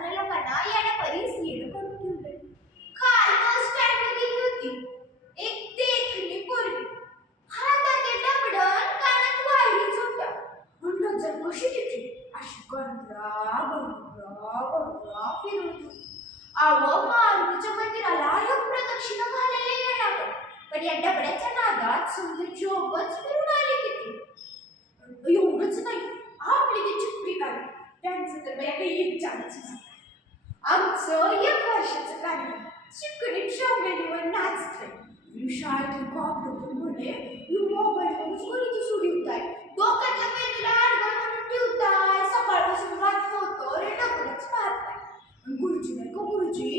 चांगल्या लोकांना येण्या परीस येणं करून ठेवलंय. काल बस स्टँडवर गेली होती. एक देखणी पोरगी. हातात ते डबडं, कानात वायरीच होत्या. म्हणलं जर कशी तिची अशी गंधरा फिरवली. अहो मारुतीच्या मंदिराला एक प्रदक्षिणा घालायला येणार, पण या डबड्याच्या नादात समजा जोगच फिरून आली किती. एवढंच नाही, आपली ती चिपरी काढली त्यांचं तर मला काही विचारच नाही. आमचं 1 वर्षाचं कार्यक्रम चिकणीत शौगलीवर नाचतंय. शाळेतली कॉपरेतून म्हणे मोबाईलवरच गणित सोडवताय, डोक्यातल्या पेनीला आडवं म्हणून ठेवताय, सकाळपासून रात होतो रे डबडच पाहताय. गुरुजी नाही का गुरुजी,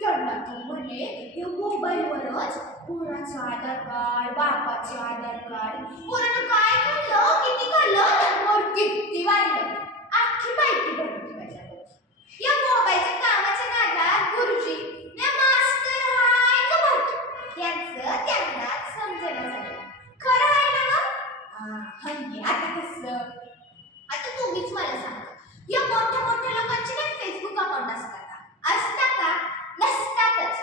त्यांना तर म्हणे हे मोबाईलवरच पोराचं आधार कार्ड, बापाचं आधार कार्ड, पोरानं काय खाल्लं, किती खाल्लं, त्यावर किती वाढलं, अख्खी माहिती भरून ठेवायची. या मोबाईलच्या कामाच्या नादात गुरुजी ने मास्तर हाय का भट यांचं त्यांना समजेना झालं. खरं आहे ना म्हणजे आता कसं, आता तुम्हीच मला सांगा, या मोठ्या मोठ्या लोकांचे ना फेसबुक अकाउंट असतात का? नसतातच.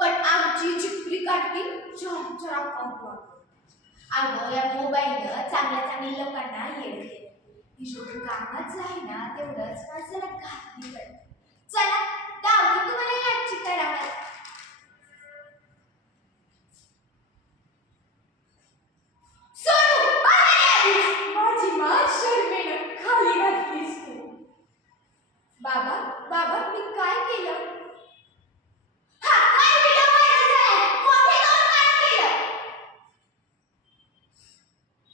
पण आमची चिपरी काढती 4 अकाउंट वापरते. अगं या मोबाईलनं चांगल्या लोकांना येणं केलं. ही शेवटी कामाच आहे ना, तेवढंच माणसाला घातली पडते. चला दावली तुम्हाला याची करावं. माझी मान शर्मेनं खाली घातलीस तू. बाबा बाबा मी काय केलं? हा काय केलं? मोठे दोन काय केलं?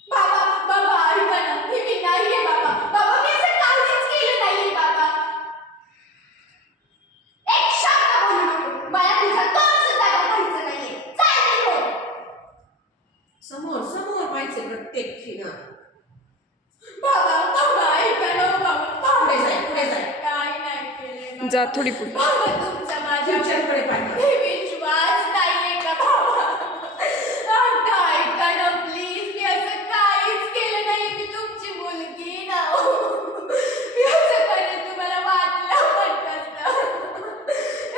बाबा बाबा ऐका ना, हे मी नाहीये बाबा. बाबा मी असं काहीच केलं नाहीये बाबा. एक शब्द बोलू नको, मला तुझं तोंड सुद्धा बघायचं नाहीये. चाल निघून. समोर समोर पाहिजे प्रत्येक ठिकाण. बाबा बाबा ऐका ना बाबा. पुढे जाय काय नाही केले जा थोडी पुढे. बाबा तुमचा माझ्याकडे पाहिजे विश्वास नाहीये का बाबा? आता ऐका ना प्लीज, मी असं काहीच केलं नाही. मी तुमची मुलगी ना, मी असं करेन तुम्हाला वाटलं पण कसं.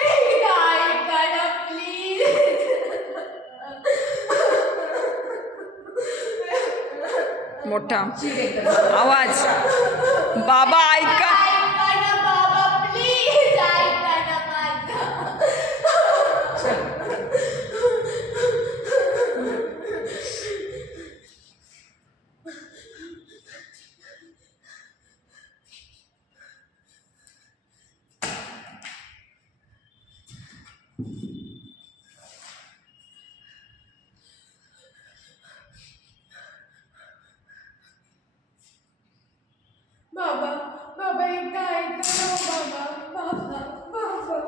एकदा ऐका ना प्लीज. मोठा आवाज. बाबा ऐका. ऐका ना बाबा प्लीज, ऐका ना माझं. बाबा बाबा एकदा ऐका ना बाबा बाबा बाबा.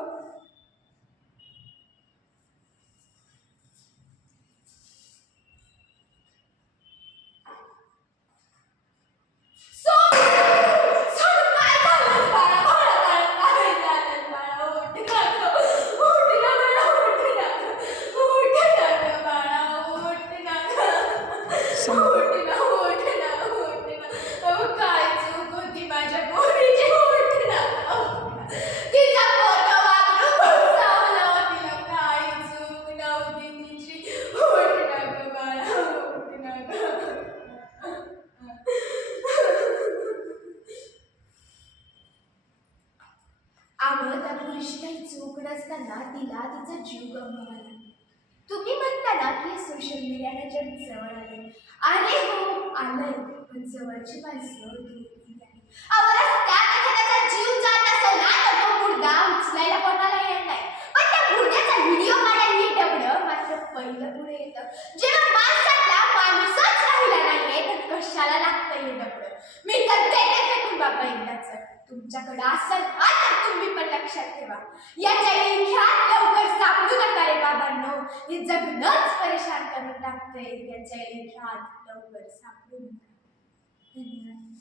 तिला तिचा जीव गमवायला. तुम्ही म्हणता ना की सोशल मीडियाने जग जवळ आले. अरे हो आलंय, पण जवळची माणसं दूर गेली आहे. रस्त्यात एखाद्याचा जीव जात असेल ना, तर तो मुर्दा उचलायला कोणाला येत नाही, पण त्या मुर्द्याचा व्हिडिओ काढायला हे डबडं मात्र पहिलं पुढे येतं. जेव्हा माणसातला माणूसच राहिला नाहीये, तर कशाला लागतं हे डबडं? मी तर ते फेकून बाबा एकदाच. तुमच्याकडे असेल तर तुम्ही पण लक्षात ठेवा. याच्या इख्यात लवकर सापडू नका रे बाबांनो. हे जगणंच परेशान करून टाकतंय. याच्या इख्यात लवकर सापडू नका. धन्यवाद.